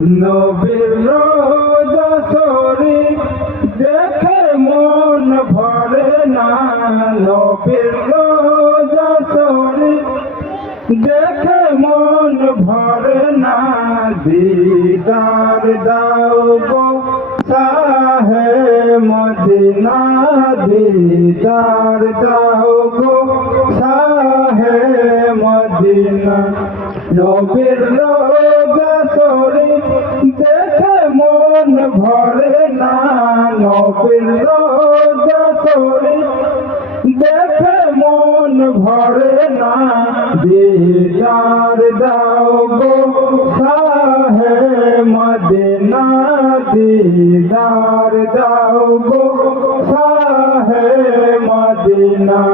নবীর রোজা শরীফ দেখে মন ভরে না। নবীর রোজা শরীফ দেখে মন ভরে না। দিদার দাও গো সাহে মদিনা। দিদার দাও গো সাহে মদিনা। নবীর রোজা ভরে না নবীর দেখে মন ভরে না দিদার দাও গো মদিনা দিদার দাও গো মদিনা।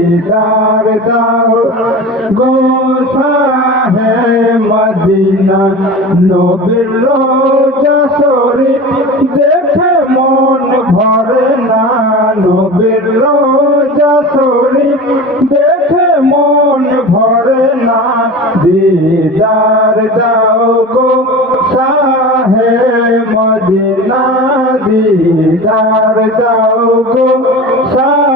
দাও গো সাহে মদিনা নবীর রোজা শরীফ দেখে মন ভরে না নবীর রোজা শরীফ দেখে মন ভরে না দিদার দাও গো সাহে মদিনা দিদার দাও গো সাহে